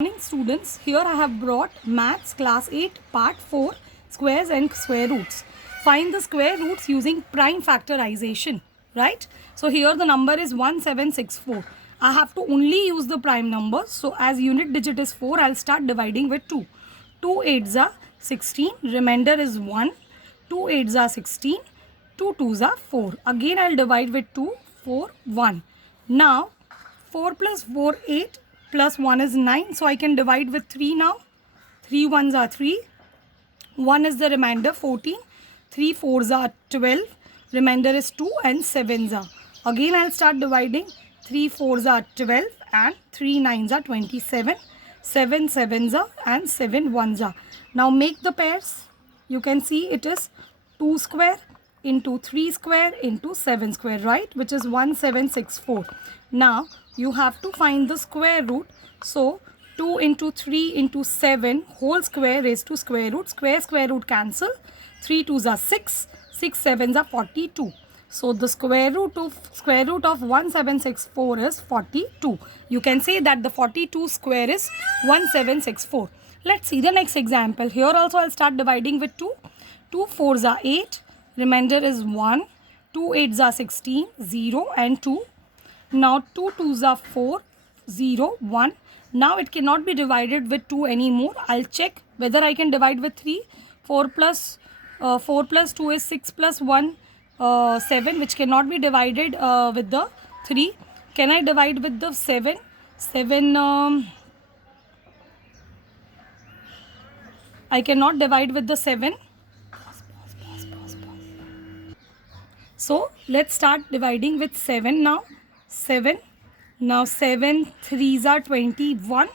Morning students, here I have brought maths class 8 part 4 squares and square roots. Find the square roots using prime factorization, right? So here the number is 1764. I have to only use the prime numbers. So as unit digit is 4, I'll start dividing with 2. 2 8s are 16, remainder is 1. 2 8s are 16, 2 2s are 4. Again I'll divide with 2, 4, 1. Now 4 plus 4, 8 plus 1 is 9. So I can divide with 3 now. 3 1s are 3. 1 is the remainder, 14. 3 4s are 12. Remainder is 2 and 7s are. Again I'll start dividing. 3 4s are 12 and 3 9s are 27. 7 7s are and 7 1s are. Now make the pairs. You can see it is 2 square into 3 square into 7 square, right, which is 1764. Now you have to find the square root. So 2 into 3 into 7 whole square raised to square root. Square root cancel. 3 2s are 6. 6 7s are 42. So the square root of 1764 is 42. You can say that the 42 square is 1764. Let's see the next example. Here also I'll start dividing with 2. 2 4s are 8. Remainder is 1. 2 8s are 16. 0 and 2. Now 2 2s are 4. 0 1. Now it cannot be divided with 2 anymore. I'll check whether I can divide with 3. 4 plus 2 is 6 plus 1 7, which cannot be divided with the 3. Can I divide with the 7? 7 I cannot divide with the 7. So let's start dividing with 7 now. 7. Now 7 3s are 21.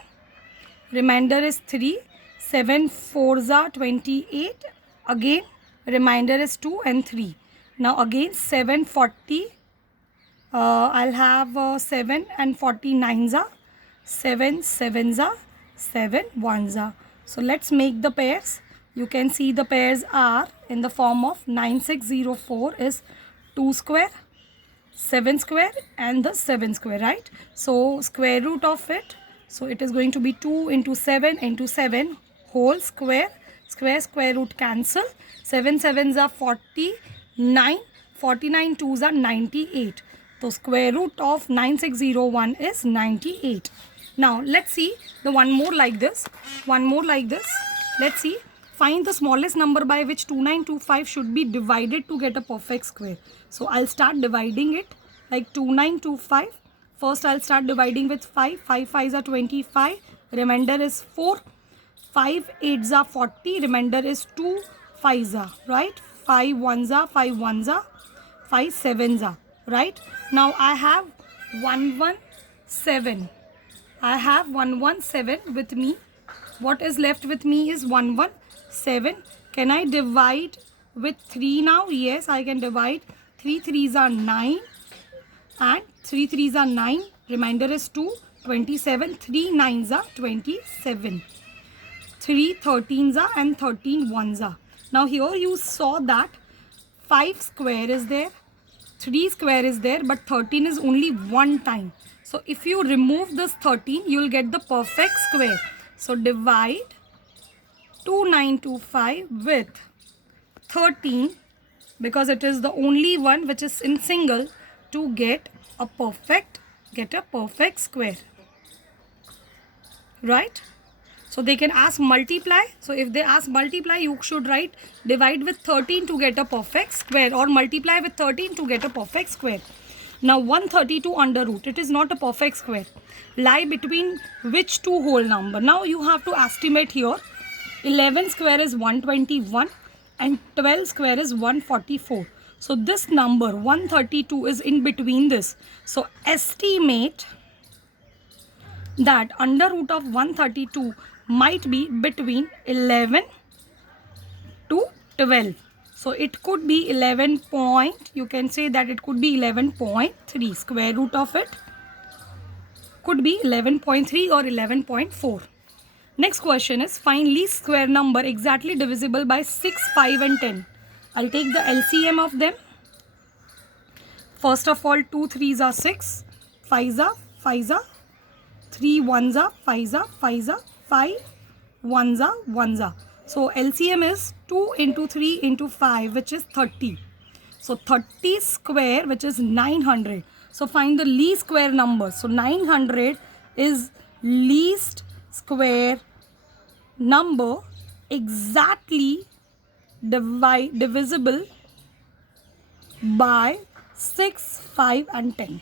Remainder is 3. 7 4s are 28. Again remainder is 2 and 3. Now again 7 40. I'll have 7 and 49s are. 7 7s are. 7 1s are. So let's make the pairs. You can see the pairs are in the form of 9604 is 2 square, 7 square and the 7 square, right? So square root of it. So it is going to be 2 into 7 into 7 whole square. Square root cancel. 7 7s are 49. 49 2s are 98. So square root of 9601 is 98. Now let's see the one more like this. Let's see. Find the smallest number by which 2925 should be divided to get a perfect square. So I'll start dividing it like 2925. First I'll start dividing with 5. 5 5s are 25. Remainder is 4. 5 8s are 40. Remainder is 2 5s are, right? 5 1s are, 5 1s are, 5 7s are, right? Now I have 117. I have 117 with me. What is left with me is 117. Can I divide with 3 now? Yes, I can divide. 3 3s are 9 and 3 3s are 9. Remainder is 2. 27. 3 9s are 27. 3 13s are and 13 1s are. Now here you saw that 5 square is there, 3 square is there, but 13 is only one time. So if you remove this 13, you will get the perfect square. So divide 2925 with 13 because it is the only one which is in single to get a perfect square, right? So they can ask multiply. So if they ask multiply, you should write divide with 13 to get a perfect square or multiply with 13 to get a perfect square. Now 132 under root, it is not a perfect square. Lie between which two whole number? Now you have to estimate here. 11 square is 121 and 12 square is 144. So this number 132 is in between this. So estimate that under root of 132 might be between 11 to 12. So it could be 11 point, you can say that it could be 11.3. Square root of it could be 11.3 or 11.4. Next question is find least square number exactly divisible by 6, 5 and 10. I'll take the LCM of them. First of all, 2 3s are 6, 5s are 3 ones are 5s are 5s are 5 ones are 1s are. So LCM is 2 into 3 into 5, which is 30. So 30 square, which is 900. So find the least square number. So 900 is least square number exactly divisible by 6, 5 and 10.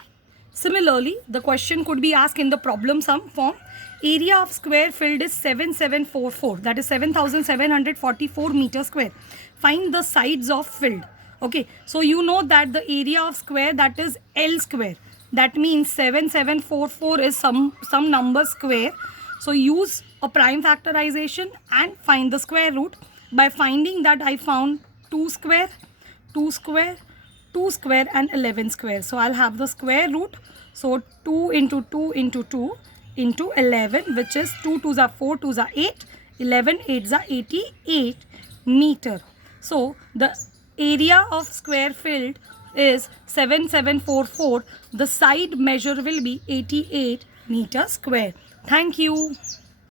Similarly, the question could be asked in the problem sum form. Area of square filled is 7744, that is 7744 meter square. Find the sides of filled. Okay, so you know that the area of square, that is L square. That means 7744 is some number square. So use a prime factorization and find the square root. By finding that, I found 2 square, 2 square, 2 square and 11 square. So I'll have the square root. So 2 into 2 into 2 into 11, which is 2 2s are 4, 2s are 8, 11 8s are 88 meter. So the area of square filled is 7744. The side measure will be 88 meter square. Thank you.